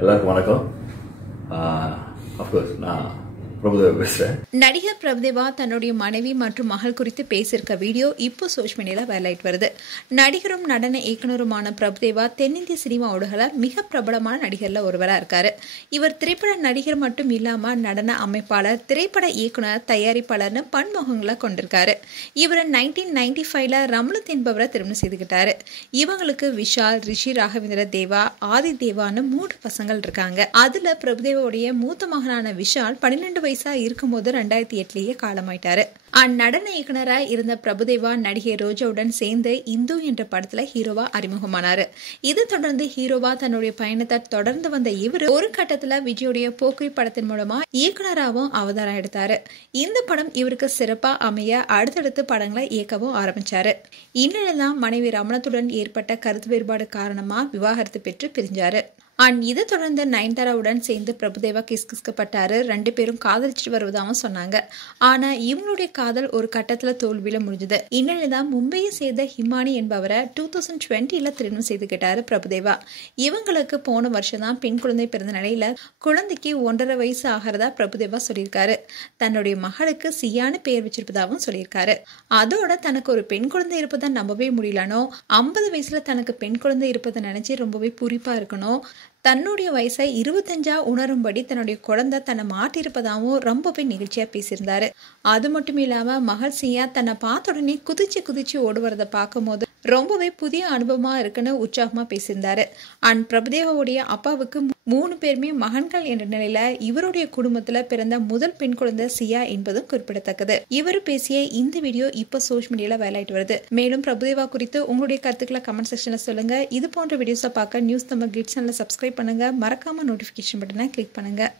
எல்லாருக்கும் வணக்கம். அஃப்கோர்ஸ் நான் பிரபுதேவா பேசுகிறேன். நடிகர் பிரபுதேவா தன்னுடைய மனைவி மற்றும் மகள் குறித்து பேசியிருக்க வீடியோ இப்போ சோஷியல் மீடியாவில் வைரலாயிட்டு வருது. நடிகரும் நடன இயக்குனருமான பிரபுதேவா தென்னிந்திய சினிமாவோடுகள மிக பிரபலமான நடிகர்ல ஒருவராக இருக்காரு. இவர் திரைப்பட நடிகர் மட்டும் இல்லாம நடன அமைப்பாளர், திரைப்பட இயக்குனர், தயாரிப்பாளர்னு பன்முகங்களை கொண்டிருக்காரு. இவர் 1995ல ரம்லத் என்பவரை திருமணம் செய்துக்கிட்டாரு. இவங்களுக்கு விஷால், ரிஷி ராகவேந்திர தேவா, ஆதி தேவான்னு 3 பசங்கள் இருக்காங்க. அதுல பிரபுதேவாவுடைய மூத்த மகனான விஷால் 12 வயசா இருக்கும்போது 2008லயே காலமாயிட்டாரு. நடன இயக்குனராக இருந்த பிரபுதேவா நடிகை ரோஜாவுடன் சேர்ந்து இந்து என்ற படத்துல ஹீரோவா அறிமுகமானாரு. இதை தொடர்ந்து ஹீரோவா தன்னுடைய பயணத்தை தொடர்ந்து வந்த இவர் ஒரு கட்டத்துல விஜயோடைய போக்கிரி படத்தின் மூலமா இயக்குனராகவும் அவதாரம் எடுத்தாரு. இந்த படம் இவருக்கு சிறப்பா அமைய அடுத்தடுத்து படங்களை இயக்கவும் ஆரம்பிச்சாரு. இந்நிலையில்தான் மனைவி ரமணத்துடன் ஏற்பட்ட கருத்து வேறுபாடு காரணமா விவாகரத்து பெற்று பிரிஞ்சாரு. இதை தொடர்ந்து நயன்தாராவுடன் சேர்ந்து பிரபுதேவா கிஸ்கிஸ்கப்பட்டாரு. 2 பேரும் காதலிச்சுட்டு வருவதாகவும் சொன்னாங்க. ஆனா இவங்களுடைய காதல் ஒரு கட்டத்துல தோல்வியில முடிஞ்சது. இந்நிலைதான் மும்பையை சேர்ந்த ஹிமானி என்பவரை 2020ல திருமணம் செய்துக்கிட்டாரு பிரபுதேவா. இவங்களுக்கு போன வருஷம் தான் பெண் குழந்தை பிறந்த நிலையில குழந்தைக்கு 1.5 வயசு ஆகிறதா பிரபுதேவா சொல்லியிருக்காரு. தன்னுடைய மகளுக்கு சியான்னு பெயர் வச்சிருப்பதாகவும் சொல்லியிருக்காரு. அதோட தனக்கு ஒரு பெண் குழந்தை இருப்பதை நம்பவே முடியலனோ, 50 வயசுல தனக்கு பெண் குழந்தை இருப்பதை நினைச்சு ரொம்பவே பூரிப்பா இருக்கணும், தன்னுடைய வயசை 25 உணரும்படி தன்னுடைய குழந்தை தன்னை மாட்டிருப்பதாகவும் ரொம்பவே நிகழ்ச்சியா பேசியிருந்தாரு. அது மட்டும் இல்லாம மகள் சியா தன்னை பார்த்த உடனே குதிச்சு ஓடுவதை பார்க்கும் போது ரொம்பவே புதிய அனுபவமா இருக்குன்னு உற்சாகமா பேசியிருந்தாரு. பிரபுதேவாவுடைய அப்பாவுக்கு 3 பேருமே மகன்கள் என்ற நிலையில இவருடைய குடும்பத்துல பிறந்த முதல் பெண் குழந்தை சியா என்பதும் குறிப்பிடத்தக்கது. இவர் பேசிய இந்த வீடியோ இப்ப சோஷியல் மீடியால வைரலாயிட்டு வருது. மேலும் பிரபுதேவா குறித்து உங்களுடைய கருத்துக்களை கமெண்ட் செக்ஷன்ல சொல்லுங்க. இது போன்ற வீடியோஸை பார்க்க நியூஸ் தமிழ் கிளிட்ஸ் சேனலை சப்ஸ்கிரைப் பண்ணுங்க. மறக்காம நோட்டிபிகேஷன் பட்டனை கிளிக் பண்ணுங்க.